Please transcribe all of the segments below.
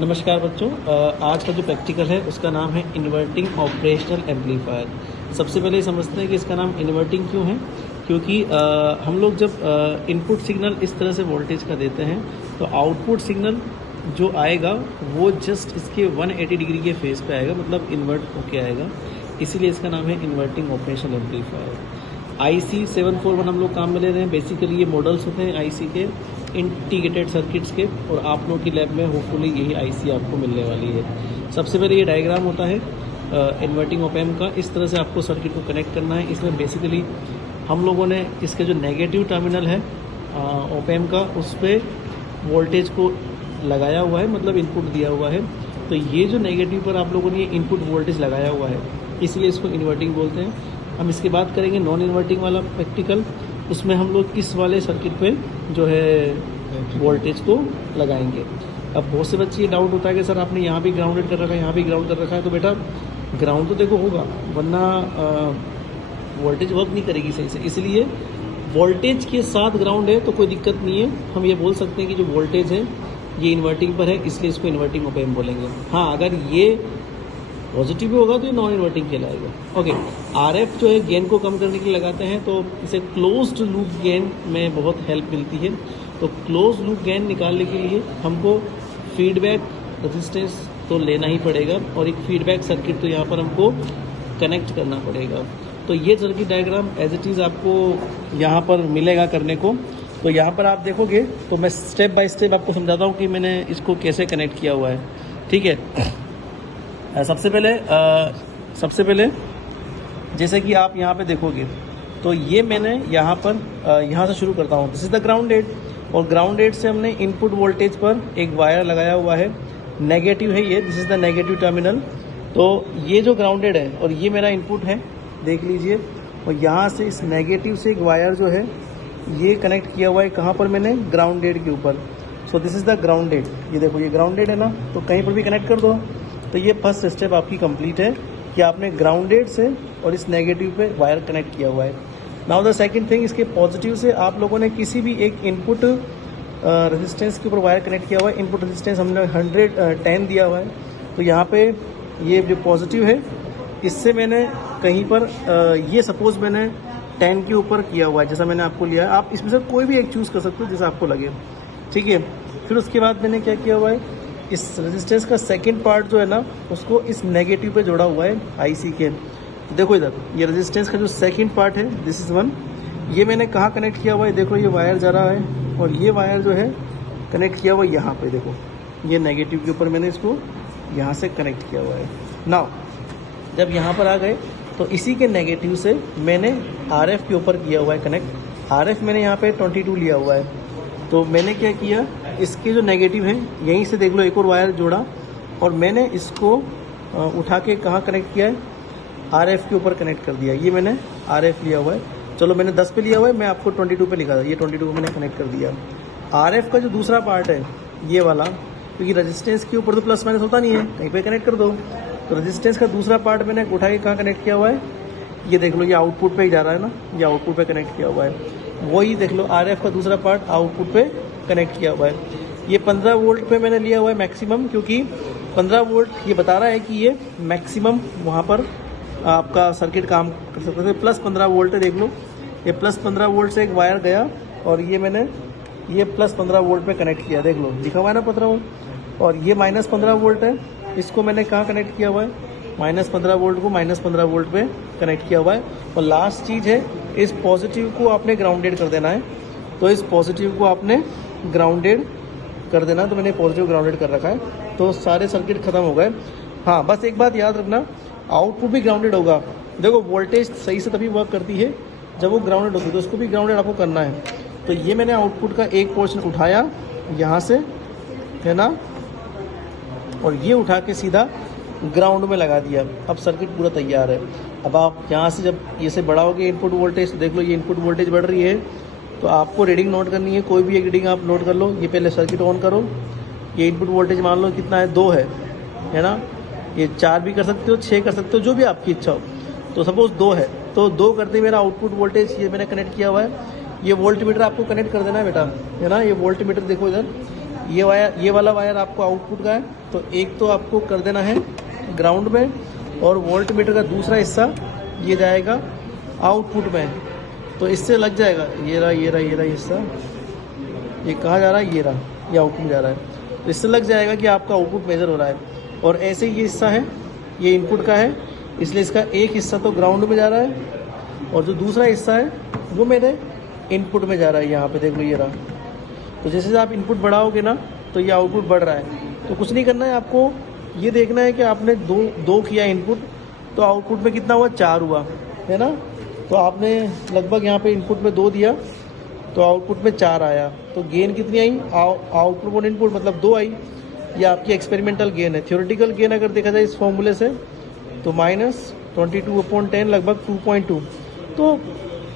नमस्कार बच्चों। आज का जो प्रैक्टिकल है उसका नाम है इन्वर्टिंग ऑपरेशनल एम्पलीफायर। सबसे पहले समझते हैं कि इसका नाम इन्वर्टिंग क्यों है। क्योंकि हम लोग जब इनपुट सिग्नल इस तरह से वोल्टेज का देते हैं तो आउटपुट सिग्नल जो आएगा वो जस्ट इसके 180 डिग्री के फेस पे आएगा, मतलब इन्वर्ट होके आएगा। इसीलिए इसका नाम है इन्वर्टिंग ऑपरेशनल एम्पलीफायर। IC 741 हम लोग काम में ले रहे हैं। बेसिकली ये मॉडल्स होते हैं IC के, इंटीग्रेटेड सर्किट्स के, और आप लोगों की लैब में होपफुली यही IC आपको मिलने वाली है। सबसे पहले ये डायग्राम होता है इन्वर्टिंग ऑप एम्प का। इस तरह से आपको सर्किट को कनेक्ट करना है। इसमें बेसिकली हम लोगों ने इसके जो नेगेटिव टर्मिनल है ऑप एम्प का, उस पर वोल्टेज को लगाया हुआ है, मतलब इनपुट दिया हुआ है। तो ये जो नेगेटिव पर आप लोगों ने ये इनपुट वोल्टेज लगाया हुआ है, इसलिए इसको इन्वर्टिंग बोलते हैं। हम इसके बाद करेंगे नॉन इन्वर्टिंग वाला प्रैक्टिकल। उसमें हम लोग इस वाले सर्किट पे जो है वोल्टेज को लगाएंगे। अब बहुत से बच्चे ये डाउट होता है कि सर आपने यहाँ भी ग्राउंडेड कर रखा है, यहाँ भी ग्राउंड कर रखा है। तो बेटा ग्राउंड तो देखो होगा, वरना वोल्टेज वर्क नहीं करेगी सही से। इसलिए वोल्टेज के साथ ग्राउंड है तो कोई दिक्कत नहीं है। हम ये बोल सकते हैं कि जो वोल्टेज है ये इन्वर्टिंग पर है, इसलिए इसको इन्वर्टिंग ऑप एम्प बोलेंगे। हाँ, अगर ये पॉजिटिव भी होगा तो ये नॉन इन्वर्टिंग कहलाएगा। ओके, RF जो है गेन को कम करने के लिए लगाते हैं, तो इसे क्लोज्ड लूप गेन में बहुत हेल्प मिलती है। तो क्लोज लूप गेन निकालने के लिए हमको फीडबैक रेजिस्टेंस तो लेना ही पड़ेगा, और एक फीडबैक सर्किट तो यहाँ पर हमको कनेक्ट करना पड़ेगा। तो ये circuit diagram as it is आपको यहाँ पर मिलेगा करने को। तो यहाँ पर आप देखोगे तो मैं स्टेप बाय स्टेप आपको समझाता हूँ कि मैंने इसको कैसे कनेक्ट किया हुआ है। ठीक है, सबसे पहले जैसे कि आप यहाँ पे देखोगे तो ये मैंने यहाँ पर यहाँ से शुरू करता हूँ। दिस इज़ द ग्राउंडेड, और ग्राउंडेड से हमने इनपुट वोल्टेज पर एक वायर लगाया हुआ है। नेगेटिव है ये, this is the negative terminal. तो ये जो ग्राउंडेड है और ये मेरा इनपुट है, देख लीजिए। और यहाँ से इस नेगेटिव से एक वायर जो है ये कनेक्ट किया हुआ है, कहाँ पर मैंने, ग्राउंडेड के ऊपर। So this is the grounded. ये देखो ये ग्राउंडेड है ना, तो कहीं पर भी कनेक्ट कर दो। तो ये फर्स्ट स्टेप आपकी कंप्लीट है कि आपने ग्राउंडेड से और इस नेगेटिव पे वायर कनेक्ट किया हुआ है। नाउ द सेकंड थिंग, इसके पॉजिटिव से आप लोगों ने किसी भी एक इनपुट रेजिस्टेंस के ऊपर वायर कनेक्ट किया हुआ है। इनपुट रेजिस्टेंस हमने 110 दिया हुआ है। तो यहाँ पे ये जो पॉजिटिव है, इससे मैंने कहीं पर ये सपोज मैंने 10 के ऊपर किया हुआ है, जैसा मैंने आपको लिया है। आप इसमें से कोई भी एक चूज़ कर सकते हो जैसा आपको लगे। ठीक है, फिर उसके बाद मैंने क्या किया हुआ है, इस रेजिस्टेंस का सेकंड पार्ट जो है ना, उसको इस नेगेटिव पे जोड़ा हुआ है IC के। देखो इधर ये रेजिस्टेंस का जो सेकंड पार्ट है, दिस इज़ 1, ये मैंने कहाँ कनेक्ट किया हुआ है। देखो ये वायर जा रहा है और ये वायर जो है कनेक्ट किया हुआ है यहाँ पे। देखो ये नेगेटिव के ऊपर मैंने इसको यहाँ से कनेक्ट किया हुआ है। नाउ जब यहाँ पर आ गए तो इसी के नेगेटिव से मैंने RF के ऊपर किया हुआ है कनेक्ट। RF मैंने यहाँ पे 22 लिया हुआ है। तो मैंने क्या किया, इसके जो नेगेटिव है यहीं से देख लो एक और वायर जोड़ा, और मैंने इसको उठा के कहाँ कनेक्ट किया है, RF के ऊपर कनेक्ट कर दिया। ये मैंने RF लिया हुआ है। चलो मैंने 10 पे लिया हुआ है, मैं आपको 22 पे लिखा था। ये 22 को मैंने कनेक्ट कर दिया। RF का जो दूसरा पार्ट है ये वाला, क्योंकि रेजिस्टेंस के ऊपर तो प्लस माइनस होता नहीं है, कहीं पे कनेक्ट कर दो। तो रेजिस्टेंस का दूसरा पार्ट मैंने उठा के कहाँ कनेक्ट किया हुआ है, ये देख लो, ये आउटपुट पे ही जा रहा है ना, ये आउटपुट पे कनेक्ट किया हुआ है। वही देख लो RF का दूसरा पार्ट आउटपुट पे कनेक्ट किया हुआ है। ये 15 वोल्ट पे मैंने लिया हुआ है मैक्सिमम, क्योंकि 15 वोल्ट ये बता रहा है कि ये मैक्सिमम वहाँ पर आपका सर्किट काम कर सकता है। प्लस 15 वोल्ट है, देख लो ये प्लस 15 वोल्ट से एक वायर गया और ये मैंने ये प्लस 15 वोल्ट पे कनेक्ट किया। देख लो लिखा हुआ है ना 15 वोल्ट। और ये माइनस 15 वोल्ट है, इसको मैंने कहाँ कनेक्ट किया हुआ है, माइनस 15 वोल्ट को माइनस 15 वोल्ट पे कनेक्ट किया हुआ है। और लास्ट चीज़ है, इस पॉजिटिव को आपने ग्राउंडेड कर देना है। तो इस पॉजिटिव को आपने ग्राउंडेड कर देना। तो मैंने पॉजिटिव ग्राउंडेड कर रखा है, तो सारे सर्किट खत्म हो गए। हाँ, बस एक बात याद रखना, आउटपुट भी ग्राउंडेड होगा। देखो वोल्टेज सही से तभी वर्क करती है जब वो ग्राउंडेड होती है, तो उसको भी ग्राउंडेड आपको करना है। तो ये मैंने आउटपुट का एक पोर्शन उठाया यहाँ से, है ना, और ये उठा के सीधा ग्राउंड में लगा दिया। अब सर्किट पूरा तैयार है। अब आप यहाँ से जब ये से बढ़ाओगे इनपुट वोल्टेज, तो देख लो ये इनपुट वोल्टेज बढ़ रही है, तो आपको रीडिंग नोट करनी है। कोई भी एक रीडिंग आप नोट कर लो। ये पहले सर्किट ऑन करो। ये इनपुट वोल्टेज मान लो कितना है, 2 है ना। ये 4 भी कर सकते हो, 6 कर सकते हो, जो भी आपकी इच्छा हो। तो सपोज 2 है, तो 2 करते मेरा आउटपुट वोल्टेज ये मैंने कनेक्ट किया हुआ है। ये वोल्ट मीटर आपको कनेक्ट कर देना है बेटा, है ना। ये वोल्ट मीटर देखो इधर, ये वाला वायर आपको आउटपुट का है, तो एक तो आपको कर देना है ग्राउंड में, और वोल्ट मीटर का दूसरा हिस्सा ये जाएगा आउटपुट में। तो इससे लग जाएगा, ये रहा हिस्सा, ये कहाँ जा रहा है, ये रहा, ये आउटपुट में जा रहा है। तो इससे लग जाएगा कि आपका आउटपुट मेजर हो रहा है। और ऐसे ही ये हिस्सा है, ये इनपुट का है, इसलिए इसका एक हिस्सा तो ग्राउंड में जा रहा है, और जो दूसरा हिस्सा है वो मेरे इनपुट में जा रहा है। यहाँ पे देख लो, ये रहा। तो जैसे आप इनपुट बढ़ाओगे ना, तो ये आउटपुट बढ़ रहा है। तो कुछ नहीं करना है आपको, ये देखना है कि आपने दो किया इनपुट, तो आउटपुट में कितना हुआ, 4 हुआ, है ना। तो आपने लगभग यहाँ पे इनपुट में 2 दिया, तो आउटपुट में 4 आया। तो गेन कितनी आई, आउटपुट और इनपुट मतलब 2 आई। ये आपकी एक्सपेरिमेंटल गेन है। थ्योरेटिकल गेन अगर देखा जाए इस फॉर्मूले से, तो -22/10 लगभग 2.2। तो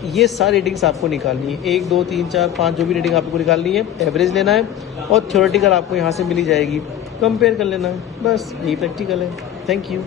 ये सारी रीडिंग्स आपको निकालनी है, 1 2 3 4 5 जो भी रीडिंग आपको निकालनी है, एवरेज लेना है, और थ्योरेटिकल आपको यहाँ से मिली जाएगी, कंपेयर कर लेना है, बस यही प्रैक्टिकल है। Thank you.